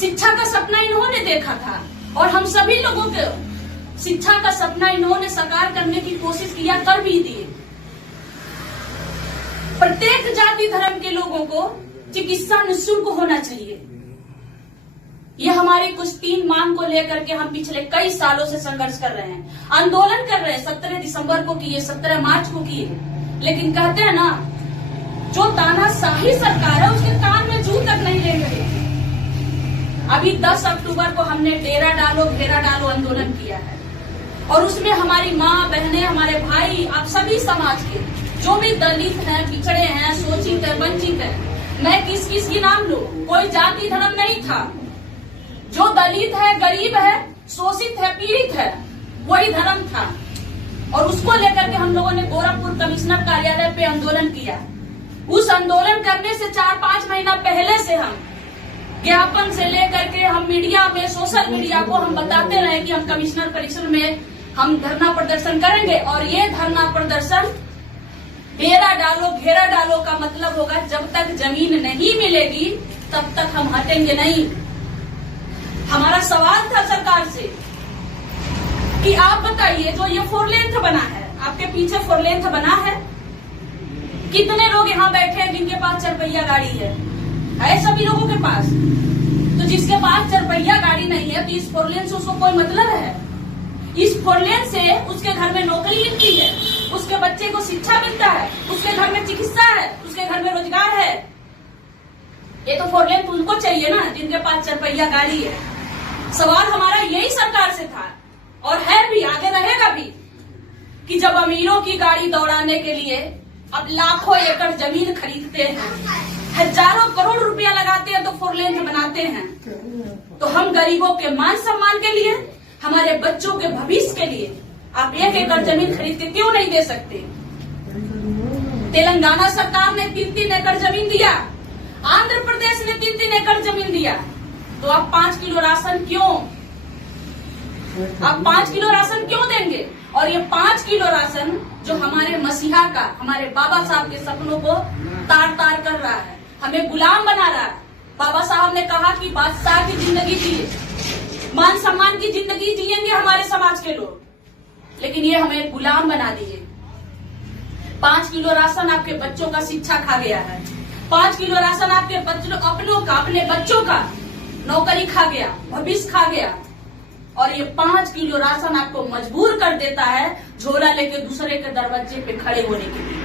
शिक्षा का सपना इन्होंने देखा था और हम सभी लोगों के शिक्षा का सपना इन्होंने साकार करने की कोशिश किया, कर भी दिए। प्रत्येक जाति धर्म के लोगों को चिकित्सा निःशुल्क होना चाहिए। ये हमारी कुछ 3 मांग को लेकर के हम पिछले कई सालों से संघर्ष कर रहे हैं, आंदोलन कर रहे हैं। 17 दिसंबर को किए, 17 मार्च को किए, लेकिन कहते हैं ना, जो तानाशाही सरकार है उसके कान में जू तक नहीं ले गए। अभी 10 अक्टूबर को हमने डेरा डालो घेरा डालो आंदोलन किया है और उसमें हमारी माँ बहनें, हमारे भाई, आप सभी समाज के जो भी दलित हैं, पिछड़े हैं, शोषित है, वंचित है, मैं किस किस की नाम लूं, कोई जाति धर्म नहीं था। जो दलित है, गरीब है, शोषित है, पीड़ित है, वही धर्म था। और उसको लेकर के हम लोगों ने गोरखपुर कमिश्नर कार्यालय पे आंदोलन किया। उस आंदोलन करने से 4-5 महीना पहले से हम ज्ञापन से लेकर के हम मीडिया में, सोशल मीडिया को हम बताते रहे कि हम कमिश्नर परिसर में हम धरना प्रदर्शन करेंगे। और ये धरना प्रदर्शन डेरा डालो घेरा डालो का मतलब होगा, जब तक जमीन नहीं मिलेगी तब तक हम हटेंगे नहीं। हमारा सवाल था सरकार से कि आप बताइए, जो ये 4 लेन बना है, आपके पीछे 4 लेन बना है, कितने लोग यहाँ बैठे हैं जिनके पास 4 पहिया गाड़ी है सभी लोगों के पास? तो जिसके पास 4 पहिया गाड़ी नहीं है तो इस 4 लेन से उसको कोई मतलब है? इस 4 लेन से उसके घर में नौकरी मिलती है, उसके बच्चे को शिक्षा मिलता है, उसके घर में चिकित्सा है, उसके घर में रोजगार है। ये तो 4 लेन उनको चाहिए ना जिनके पास 4 पहिया गाड़ी है। सवाल हमारा यही सरकार से था और है भी, आगे रहेगा भी, कि जब अमीरों की गाड़ी दौड़ाने के लिए अब लाखों एकड़ जमीन खरीदते हैं, हजारों करोड़ रुपया लगाते हैं तो 4 लेन बनाते हैं, तो हम गरीबों के मान सम्मान के लिए, हमारे बच्चों के भविष्य के लिए आप 1 एकड़ जमीन खरीद के क्यों नहीं दे सकते? तेलंगाना सरकार ने 3-3 एकड़ जमीन दिया, आंध्र प्रदेश ने 3-3 एकड़ जमीन दिया, तो आप 5 किलो राशन क्यों? आप 5 किलो राशन क्यों देंगे? और ये 5 किलो राशन जो हमारे मसीहा का, हमारे बाबा साहब के सपनों को तार तार कर रहा है, हमें गुलाम बना रहा है। बाबा साहब ने कहा कि बादशाह की जिंदगी जिए, मान सम्मान की जिंदगी जिएंगे हमारे समाज के लोग, लेकिन ये हमें गुलाम बना दिए। 5 किलो राशन आपके बच्चों का शिक्षा खा गया है, 5 किलो राशन आपके अपने बच्चों का नौकरी खा गया, भविष्य खा गया। और ये 5 किलो राशन आपको मजबूर कर देता है झोला लेके दूसरे के दरवाजे पे खड़े होने के लिए।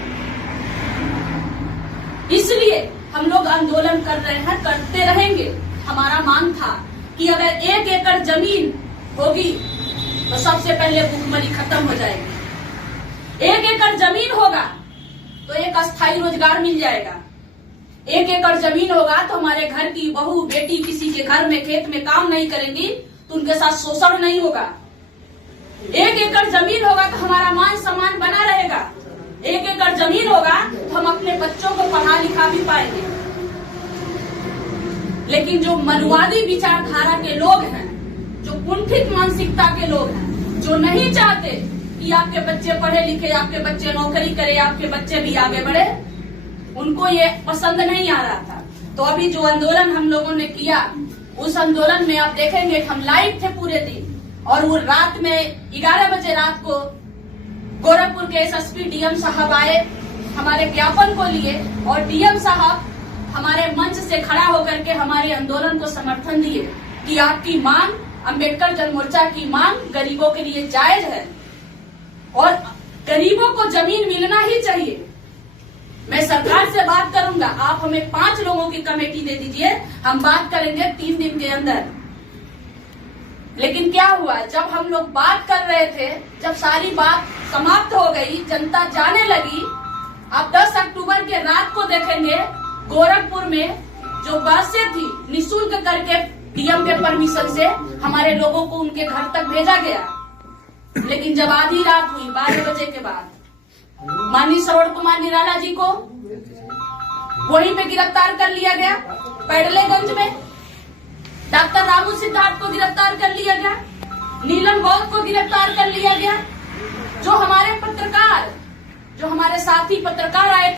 इसलिए हम लोग आंदोलन कर रहे हैं, करते रहेंगे। हमारा मांग था कि अगर 1 एकड़ जमीन होगी तो सबसे पहले भूखमरी खत्म हो जाएगी। 1 एकड़ जमीन होगा तो एक अस्थायी रोजगार मिल जाएगा। 1 एकड़ जमीन होगा तो हमारे घर की बहू बेटी किसी के घर में खेत में काम नहीं करेंगी तो उनके साथ शोषण नहीं होगा। 1 एकड़ जमीन होगा तो हमारा मान सम्मान बना रहेगा। 1 एकड़ जमीन होगा तो हम अपने बच्चों को पढ़ा लिखा भी पाएंगे। लेकिन जो मनुवादी विचारधारा के लोग हैं, जो कुंठित मानसिकता के लोग हैं, जो नहीं चाहते कि आपके बच्चे पढ़े लिखे, आपके बच्चे नौकरी करे, आपके बच्चे भी आगे बढ़े, उनको ये पसंद नहीं आ रहा था। तो अभी जो आंदोलन हम लोगों ने किया, उस आंदोलन में आप देखेंगे हम लाइव थे पूरे दिन। और वो रात में 11 बजे रात को गोरखपुर के एसएसपी डीएम साहब आए, हमारे ज्ञापन को लिए और डीएम साहब हमारे मंच से खड़ा होकर के हमारे आंदोलन को समर्थन दिए कि आपकी मांग, अम्बेडकर जन मोर्चा की मांग गरीबों के लिए जायज है और गरीबों को जमीन मिलना ही चाहिए। मैं सरकार से बात करूंगा, आप हमें 5 लोगों की कमेटी दे दीजिए, हम बात करेंगे 3 दिन के अंदर। लेकिन क्या हुआ, जब हम लोग बात कर रहे थे, जब सारी बात समाप्त हो गई, जनता जाने लगी, आप 10 अक्टूबर के रात को देखेंगे गोरखपुर में जो बसें थी निःशुल्क करके डीएम के परमिशन से हमारे लोगों को उनके घर तक भेजा गया। लेकिन जब आधी रात हुई 12 बजे के बाद, माननीय श्रवण कुमार निराला जी को वहीं पे गिरफ्तार कर लिया गया, पैडलेगंज में। डॉक्टर रामू सिद्धार्थ को गिरफ्तार कर लिया गया, नीलम बौद्ध को गिरफ्तार कर लिया गया। जो हमारे पत्रकार, जो हमारे साथी पत्रकार आए